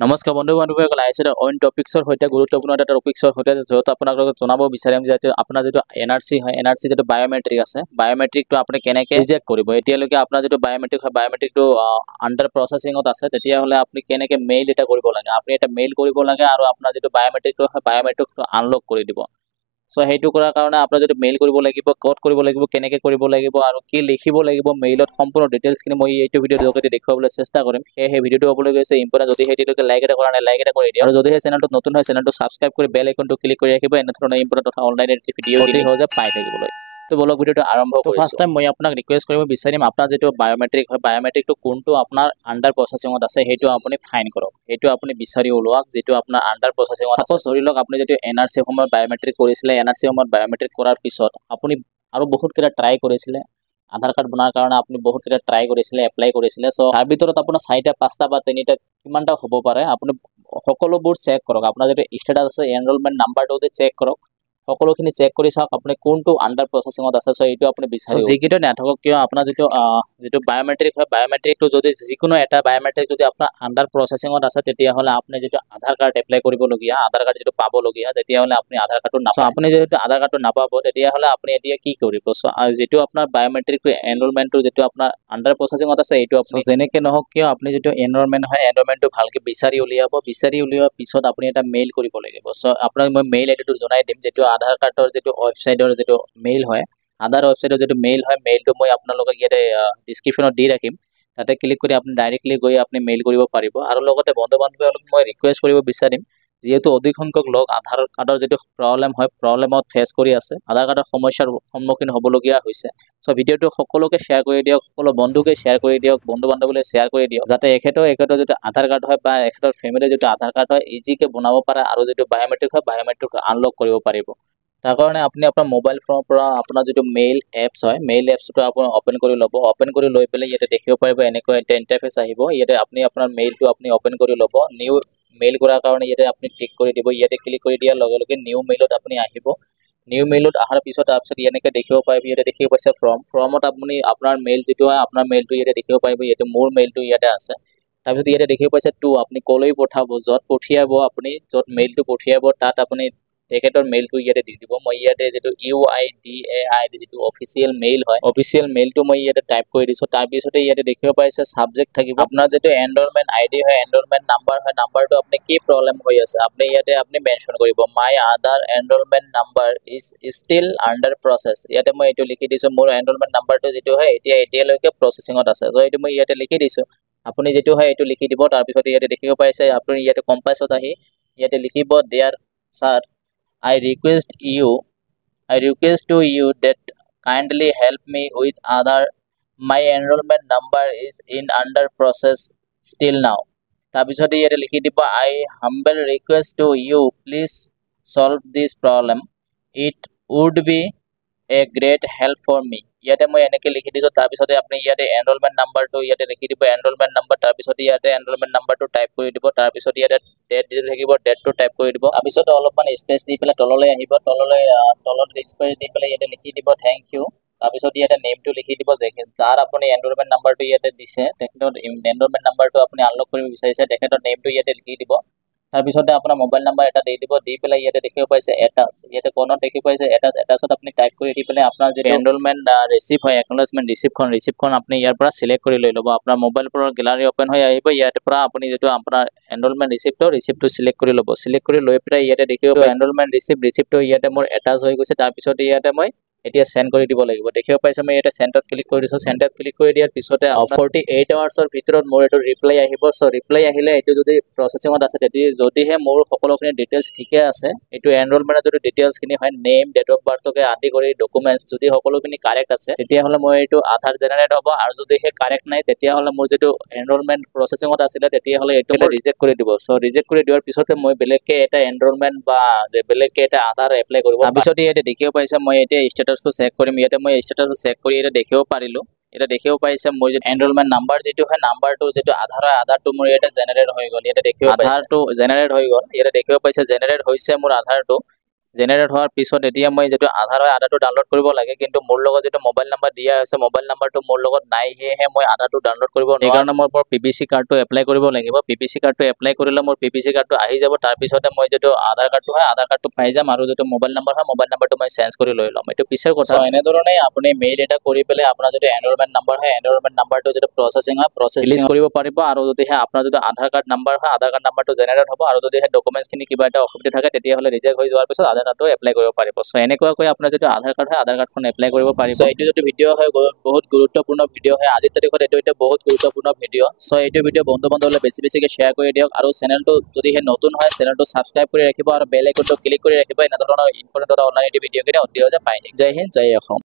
নমস্কাৰ বন্ধু বান্ধৱীসকল আহিছে অইন টপিক্সৰ সৈতে গুৰুত্বপূৰ্ণ এটা টপিক্সৰ সৈতে য'ত আপোনালোকক জনাব বিচাৰিম যে আপোনাৰ যিটো এনআৰচি হয় এনআৰচি যিটো বায়োমেট্ৰিক আছে বায়োমেট্ৰিকটো আপুনি কেনেকৈ ৰিজেক্ট কৰিব এতিয়ালৈকে আপোনাৰ যিটো বায়োমেট্ৰিক হয় বায়োমেট্ৰিকটো আণ্ডাৰ প্ৰচেছিঙত আছে তেতিয়াহ'লে আপুনি কেনেকৈ মেইল এটা কৰিব লাগে আপুনি এটা মেইল কৰিব লাগে আৰু আপোনাৰ যিটো বায়োমেট্ৰিকটো হয় বায়োমেট্ৰিকটো আনলক কৰি দিব সো সেইটো কৰাৰ কাৰণে আপোনাৰ যদি মেইল কৰিব লাগিব ক'ত কৰিব লাগিব কেনেকৈ কৰিব লাগিব আৰু কি লিখিব লাগিব মেইলত সম্পূৰ্ণ ডিটেইলছখিনি মই এইটো ভিডিঅ'ৰ যোগেদি দেখুৱাবলৈ চেষ্টা কৰিম সেই ভিডিঅ'টো হ'বলৈ গৈছে ইম্পৰ্টেণ্ট যদি সেইটোকে লাইক এটা কৰা নাই লাইক এটা কৰি দিয়ক আৰু যদি সেই চেনেলটো নতুন হয় চেনেলটো ছাবস্ক্ৰাইব কৰি বেল আইকনটো ক্লিক কৰি ৰাখিব এনেধৰণৰ ইম্পৰ্টেণ্ট তথা অনলাইন ভিডিঅ' অতি সহজে পাই থাকিবলৈ তো বলক ভিডিঅ'টো আৰম্ভ কৰিছোঁ ফাৰ্ষ্ট টাইম মই আপোনাক ৰিকুৱেষ্ট কৰিব বিচাৰিম আপোনাৰ যিটো বায়োমেট্ৰিক হয় বায়োমেট্ৰিকটো কোনটো আপোনাৰ আণ্ডাৰ প্ৰচেছিঙত আছে সেইটো আপুনি ফাইন কৰক সেইটো আপুনি বিচাৰি ওলোৱাক যিটো আপোনাৰ আণ্ডাৰ প্ৰচেছিঙত সাপ'জ ধৰি লওক আপুনি যদি এনআৰচি সময়ত বায়োমেট্ৰিক কৰিছিলে এনআৰচি সময়ত বায়োমেট্ৰিক কৰাৰ পিছত আপুনি আৰু বহুতকেইটা ট্ৰাই কৰিছিলে আধাৰ কাৰ্ড বনোৱাৰ কাৰণে আপুনি বহুতকেইটা ট্ৰাই কৰিছিলে এপ্লাই কৰিছিলে চ' তাৰ ভিতৰত আপোনাৰ 4টা 5টা বা 3টা কিমানটা হ'ব পাৰে আপুনি সকলোবোৰ চেক কৰক আপোনাৰ যিটো ষ্টেটাছ আছে এনৰলমেণ্ট নাম্বাৰটো চেক কৰক সকলোখিনি চেক কৰি চাওক আপুনি কোনটো আণ্ডাৰ প্ৰচেছিঙত আছে চ' এইটো আপুনি বিচাৰি যিকেইটা নাথাকক কিয় আপোনাৰ যিটো বায়োমেট্ৰিক হয় বায়োমেট্ৰিকটো যদি যিকোনো এটা বায়োমেট্ৰিক যদি আপোনাৰ আণ্ডাৰ প্ৰচেছিঙত আছে তেতিয়াহ'লে আপুনি যিটো আধাৰ কাৰ্ড এপ্লাই কৰিবলগীয়া আধাৰ কাৰ্ড যিটো পাবলগীয়া তেতিয়াহ'লে আপুনি আধাৰ কাৰ্ডটো নাপাব আপুনি যিহেতু আধাৰ কাৰ্ডটো নাপাব তেতিয়াহ'লে আপুনি এতিয়া কি কৰিব চ' যিটো আপোনাৰ বায়োমেট্ৰিকটো এনৰলমেণ্টটো যিটো আপোনাৰ আণ্ডাৰ প্ৰচেছিঙত আছে এইটো আপুনি যেনেকৈ নহওক কিয় আপুনি যিটো এনৰলমেণ্ট হয় এনৰলমেণ্টটো ভালকৈ বিচাৰি উলিয়াব বিচাৰি উলিওৱাৰ পিছত আপুনি এটা মেইল কৰিব লাগিব চ' আপোনাক মই মেইল আইডিটো জনাই দিম যিটো আধাৰ কাৰ্ডৰ যিটো ৱেবছাইটৰ যিটো মেইল হয় আধাৰ ৱেবছাইটৰ যিটো মেইল হয় মেইলটো মই আপোনালোকক ইয়াতে ডিছক্ৰিপশ্যনত দি ৰাখিম তাতে ক্লিক কৰি আপুনি ডাইৰেক্টলি গৈ আপুনি মেইল কৰিব পাৰিব আৰু লগতে বন্ধু বান্ধৱীসকলক মই ৰিকুৱেষ্ট কৰিব বিচাৰিম যিহেতু অধিক সংখ্যক লোক আধাৰ কাৰ্ডৰ যিটো প্ৰব্লেম হয় প্ৰব্লেমত ফেচ কৰি আছে আধাৰ কাৰ্ডৰ সমস্যাৰ সন্মুখীন হ'বলগীয়া হৈছে চ' ভিডিঅ'টো সকলোকে শ্বেয়াৰ কৰি দিয়ক সকলো বন্ধুকে শ্বেয়াৰ কৰি দিয়ক বন্ধু বান্ধৱীলৈ শ্বেয়াৰ কৰি দিয়ক যাতে এখেতৰ যিটো আধাৰ কাৰ্ড হয় বা এখেতৰ ফেমিলিৰ যিটো আধাৰ কাৰ্ড হয় ইজিকৈ বনাব পাৰে আৰু যিটো বায়োমেট্ৰিক হয় বায়োমেট্ৰিক আনলক কৰিব পাৰিব তাৰ কাৰণে আপুনি আপোনাৰ মোবাইল ফোনৰ পৰা আপোনাৰ যিটো মেইল এপছ হয় মেইল এপছটো আপুনি অ'পেন কৰি ল'ব অ'পেন কৰি লৈ পেলাই ইয়াতে দেখিব পাৰিব এনেকুৱা এটা ইণ্টাৰফেচ আহিব ইয়াতে আপুনি আপোনাৰ মেইলটো আপুনি অ'পেন কৰি ল'ব নিউ মেইল কৰাৰ কাৰণে ইয়াতে আপুনি টিক কৰি দিব ইয়াতে ক্লিক কৰি দিয়াৰ লগে লগে নিউ মেইলত আপুনি আহিব নিউ মেইলত অহাৰ পিছত তাৰপিছত এনেকৈ দেখিব পাৰিব ইয়াতে দেখিব পাইছে ফৰ্মত আপুনি আপোনাৰ মেইল যিটো হয় আপোনাৰ মেইলটো ইয়াতে দেখিব পাৰিব ইয়াতে মোৰ মেইলটো ইয়াতে আছে তাৰপিছত ইয়াতে দেখিব পাইছে আপুনি ক'লৈ পঠাব য'ত পঠিয়াব আপুনি য'ত মেইলটো পঠিয়াব তাত আপুনি তেখেতৰ মেইলটো ইয়াতে দি দিব মই ইয়াতে যিটো UIDAI যিটো অফিচিয়েল মেইল হয় অফিচিয়েল মেইলটো মই ইয়াতে টাইপ কৰি দিছোঁ তাৰপিছতে ইয়াতে দেখিব পাইছে ছাবজেক্ট থাকিব আপোনাৰ যিটো এনৰলমেণ্ট আইডি হয় এনৰলমেণ্ট নাম্বাৰ হয় নাম্বাৰটো আপুনি কি প্ৰব্লেম হৈ আছে আপুনি ইয়াতে আপুনি মেনশ্যন কৰিব my Aadhaar enrolment number is still under process ইয়াতে মই এইটো লিখি দিছোঁ মোৰ এনৰলমেণ্ট নাম্বাৰটো যিটো হয় এতিয়ালৈকে প্ৰচেছিঙত আছে চ' এইটো মই ইয়াতে লিখি দিছোঁ আপুনি যিটো হয় এইটো লিখি দিব তাৰপিছত ইয়াতে দেখিব পাইছে আপুনি ইয়াতে কম্পাছত আহি ইয়াতে লিখিব dear sir I request to you that kindly help me with Aadhaar. My enrollment number is in under process still now. তাৰপিছতে ইয়াতে লিখি দিব I humble request to you please solve this problem. It would be a great help for me. ইয়াতে মই এনেকৈ লিখি দিছোঁ তাৰপিছতে আপুনি ইয়াতে এনৰলমেণ্ট নাম্বাৰটো ইয়াতে লিখি দিব এনৰলমেণ্ট নাম্বাৰ তাৰপিছতে ইয়াতে এনৰলমেণ্ট নাম্বাৰটো টাইপ কৰি দিব তাৰপিছত ইয়াতে ডেট যিটো থাকিব ডেটটো টাইপ কৰি দিব তাৰপিছত অলপমান স্পেচ দি পেলাই তললৈ আহিব তলত স্পেচ দি পেলাই ইয়াতে লিখি দিব থেংক ইউ তাৰপিছত ইয়াতে নেমটো লিখি দিব যাৰ আপুনি এনৰলমেণ্ট নাম্বাৰটো ইয়াতে দিছে তেখেতৰ এনৰলমেণ্ট নাম্বাৰটো আপুনি আনলক কৰিব বিচাৰিছে তেখেতৰ নেমটো ইয়াতে লিখি দিব তাৰপিছতে আপোনাৰ মোবাইল নাম্বাৰ এটা দি দিব দি পেলাই ইয়াতে দেখিব পাইছে এটাচ ইয়াতে কোণত দেখি পাইছে এটাচত আপুনি টাইপ কৰি দি পেলাই আপোনাৰ যিটো এনৰলমেণ্ট ৰিচিপ্ট হয় একনলেজমেণ্ট ৰিচিপ্টখন আপুনি ইয়াৰ পৰা চিলেক্ট কৰি লৈ ল'ব আপোনাৰ মোবাইল ফোনৰ গেলাৰী অ'পেন হৈ আহিব ইয়াৰ পৰা আপুনি যিটো আপোনাৰ এনৰলমেণ্ট ৰিচিপ্টটো চিলেক্ট কৰি ল'ব চিলেক্ট কৰি লৈ পেলাই ইয়াতে দেখিব এনৰলমেণ্ট ৰিচিপ্টটো ইয়াতে মোৰ এটাচ হৈ গৈছে তাৰপিছতে ইয়াতে মই এতিয়া সেন্ড কৰি দিব লাগিব দেখিব পাইছে মই ইয়াতে সেন্ডত ক্লিক কৰি দিছোঁ সেন্ডত ক্লিক কৰি দিয়াৰ পিছতে 48 আৱাৰ্ছৰ ভিতৰত মোৰ এইটো ৰিপ্লাই আহিব চ' ৰিপ্লাই আহিলে এইটো যদি প্ৰচেছিঙত আছে যদিহে মোৰ সকলোখিনি ডিটেইলছ ঠিকে আছে এইটো এনৰলমেণ্টৰ যদি ডিটেইলছখিনি হয় নেম ডেট অফ বাৰ্থকে আদি কৰি ডকুমেণ্টছ যদি সকলোখিনি কাৰেক্ট আছে তেতিয়াহ'লে মই এইটো আধাৰ জেনেৰেট হ'ব আৰু যদিহে কাৰেক্ট নাই তেতিয়াহ'লে মোৰ যিটো এনৰলমেণ্ট প্ৰচেছিঙত আছিলে তেতিয়াহ'লে এইটো ৰিজেক্ট কৰি দিব চ' ৰিজেক্ট কৰি দিয়াৰ পিছতে মই বেলেগকৈ এটা এনৰলমেণ্ট বা বেলেগকৈ এটা আধাৰ এপ্লাই কৰিব তাৰপিছতে ইয়াতে দেখিব পাইছে মই এতিয়া ষ্টেটাছটো চেক কৰিম ইয়াতে মই ষ্টেটাছটো চেক কৰি এতিয়া দেখিব পাৰিলোঁ এতিয়া দেখিব পাইছে মোৰ যিটো এনৰলমেণ্ট নাম্বাৰ যিটো হয় নাম্বাৰটো যিটো আধাৰ হয় আধাৰটো মোৰ ইয়াতে জেনেৰেট হৈ গ'ল ইয়াতে দেখিব আধাৰটো জেনেৰেট হৈ গ'ল ইয়াতে দেখিব পাইছে জেনেৰেট হৈছে মোৰ আধাৰটো জেনেৰেট হোৱাৰ পিছত এতিয়া মই যিটো আধাৰ হয় আধাৰটো ডাউনলোড কৰিব লাগে, কিন্তু মোৰ লগত যিটো মোবাইল নাম্বাৰ দিয়া হৈছে মোবাইল নাম্বাৰটো মোৰ লগত নাই, সেয়েহে মই আধাৰটো ডাউনলোড কৰিব নোৱাৰোঁ। সেইকাৰণে মই মোৰ PPC কাৰ্ডটো এপ্লাই কৰিব লাগিব। PPC কাৰ্ডটো এপ্লাই কৰিলে মোৰ PPC কাৰ্ডটো আহি যাব, তাৰপিছতে মই যিটো আধাৰ কাৰ্ডটো হয় আধাৰ কাৰ্ডটো পাই যাম, আৰু যিটো মোবাইল নাম্বাৰ হয় মোবাইল নাম্বাৰটো মই চেঞ্জ কৰি লৈ ল'ম। এইটো পিছৰ কথা। এনেধৰণে আপুনি মেইল এটা কৰি পেলাই আপোনাৰ যিটো এনৰলমেণ্ট নাম্বাৰ হয় এনৰলমেণ্ট নাম্বাৰটো যিটো প্ৰচেছিং হয় ৰিলিজ কৰিব পাৰিব, আৰু যদিহে আপোনাৰ যিটো আধাৰ কাৰ্ড নাম্বাৰ হয় আধাৰ কাৰ্ড নাম্বাৰটো জেনেৰেট হ'ব, আৰু যদি সেই ডকুমেণ্টছখিনি কিবা এটা অসুবিধা থাকে তেতিয়াহ'লে ৰিজেক্ট হৈ যোৱাৰ পিছত আধাৰ কাৰ্ডটো এপ্লাই কৰিব পাৰিব। চ' এনেকুৱাকৈ আপোনাৰ যিটো আধাৰ কাৰ্ড হয় আধাৰ কাৰ্ডখন এপ্লাই কৰিব পাৰিব। চ' এইটো যিটো ভিডিঅ' হয় বহুত গুৰুত্বপূৰ্ণ ভিডিঅ' হয়, আজিৰ তাৰিখত এইটো এটা বহুত গুৰুত্বপূৰ্ণ ভিডিঅ'। চ' এইটো ভিডিঅ' বন্ধু বান্ধৱলৈ বেছিকৈ শ্বেয়াৰ কৰি দিয়ক, আৰু চেনেলটো যদিহে নতুন হয় চেনেলটো ছাবস্ক্ৰাইব কৰি ৰাখিব, আৰু বেল আইকনটো ক্লিক কৰি ৰাখিব। এনেধৰণৰ ইম্পৰ্টেণ্ট অনলাইন ভিডিঅ'খিনি অতি সহজে পাই। জয় হিন্দ, জয় অসম।